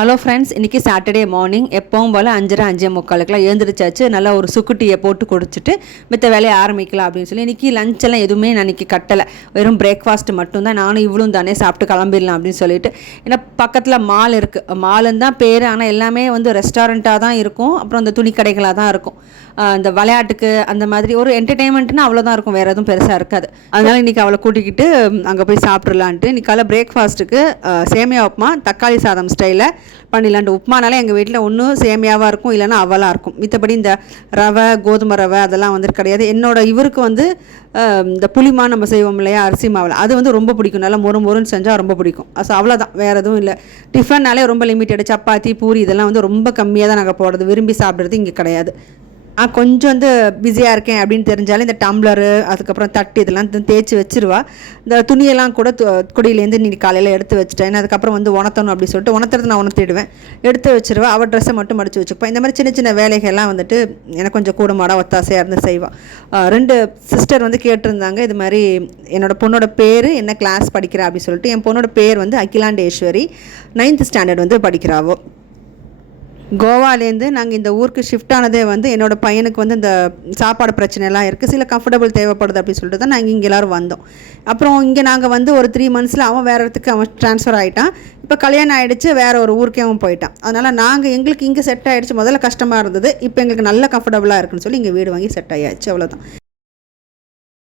Hello friends, இன்றைக்கி Saturday morning எப்பவும் போல் 5:30 எழுந்திரிச்சாச்சு. நல்லா ஒரு சுக்குட்டியை போட்டு குடிச்சிட்டு மித்த வேலையை ஆரம்பிக்கலாம் அப்படின்னு சொல்லி இன்றைக்கி லஞ்செல்லாம் எதுவுமே நான் இன்றைக்கி கட்டலை. வெறும் பிரேக்ஃபாஸ்ட் மட்டும்தான். நானும் இவ்வளோ தானே சாப்பிட்டு கிளம்பிடலாம் அப்படின்னு சொல்லிட்டு. ஏன்னா பக்கத்தில் மால் இருக்குது. மாலுன்னு தான் பேர், ஆனால் எல்லாமே ரெஸ்டாரண்ட்டாக தான் இருக்கும். அப்புறம் அந்த துணி கடைகளாக தான் இருக்கும். இந்த விளையாட்டுக்கு அந்த மாதிரி ஒரு என்டர்டெயின்மெண்ட்னா அவ்வளோதான் இருக்கும், வேறு எதுவும் பெருசாக இருக்காது. அதனால் இன்றைக்கி அவளை கூட்டிக்கிட்டு அங்கே போய் சாப்பிட்றலான்ட்டு இன்றைக்கி காலை பிரேக்ஃபாஸ்ட்டுக்கு சேமியா உப்புமா தக்காளி சாதம் ஸ்டைலில் பண்ணிடலான்ட்டு. உப்புமானாலே எங்கள் வீட்டில் ஒன்றும் சேமியாவாக இருக்கும், இல்லைனா அவலாக இருக்கும். மித்தபடி இந்த ரவை, கோதுமை ரவை அதெல்லாம் கிடையாது. இவருக்கு இந்த புளிமா நம்ம செய்வோம் இல்லையா, அரிசி மாவில், அது ரொம்ப பிடிக்கும். நல்லா மொறுன்னு செஞ்சால் ரொம்ப பிடிக்கும். ஸோ அவ்வளோதான், வேறு எதுவும் இல்லை. டிஃபன்னாலே ரொம்ப லிமிட்டடு. சப்பாத்தி, பூரி இதெல்லாம் ரொம்ப கம்மியாக தான் நாங்கள் போடுறது. விரும்பி சாப்பிட்றது இங்கே கிடையாது. கொஞ்சம் பிஸியாக இருக்கேன் அப்படின்னு தெரிஞ்சாலும் இந்த டம்ளரு, அதுக்கப்புறம் தட்டு இதெல்லாம் தேய்ச்சி வச்சுருவா. இந்த துணியெல்லாம் கூட குடியிலேருந்து நீ காலையில் எடுத்து வச்சுட்டேன். அதுக்கப்புறம் உணர்த்தணும் அப்படின்னு சொல்லிட்டு உணர்த்துறது நான் உணர்த்திடுவேன். எடுத்து வச்சுருவா. அவள் ட்ரெஸ்ஸை மட்டும் மடித்து வச்சுப்பேன். இந்த மாதிரி சின்ன சின்ன வேலைகள்லாம் எனக்கு கொஞ்சம் கூட மாட ஒத்தாசையாக இருந்து செய்வாள். 2 சிஸ்டர் கேட்டிருந்தாங்க, இது மாதிரி என்னோடய பொண்ணோட பேர் என்ன கிளாஸ் படிக்கிறா அப்படின்னு சொல்லிட்டு. என் பொண்ணோட பேர் அகிலாண்டேஸ்வரி, 9th ஸ்டாண்டர்ட் படிக்கிறாவோ. கோவாலேருந்து நாங்கள் இந்த ஊருக்கு ஷிஃப்ட் ஆனதே என்னோடய பையனுக்கு இந்த சாப்பாடு பிரச்சனைலாம் இருக்குது, சில கம்ஃபர்டபுள் தேவைப்படுது அப்படின்னு சொல்லிட்டு தான் நாங்கள் இங்கே எல்லோரும் வந்தோம். அப்புறம் இங்கே நாங்கள் ஒரு 3 monthஸில் அவன் வேறு இடத்துக்கு அவன் ட்ரான்ஸ்ஃபர் ஆகிட்டான். இப்போ கல்யாணம் ஆகிடுச்சு, வேறு ஒரு ஊருக்கே அவன் போயிட்டான். அதனால் எங்களுக்கு இங்கே செட் ஆகிடுச்சு. முதல்ல கஷ்டமாக இருந்தது, இப்போ எங்களுக்கு நல்ல கம்ஃபர்டபுளாக இருக்குன்னு சொல்லி இங்கே வீடு வாங்கி செட் ஆகிடுச்சு. அவ்வளோதான்.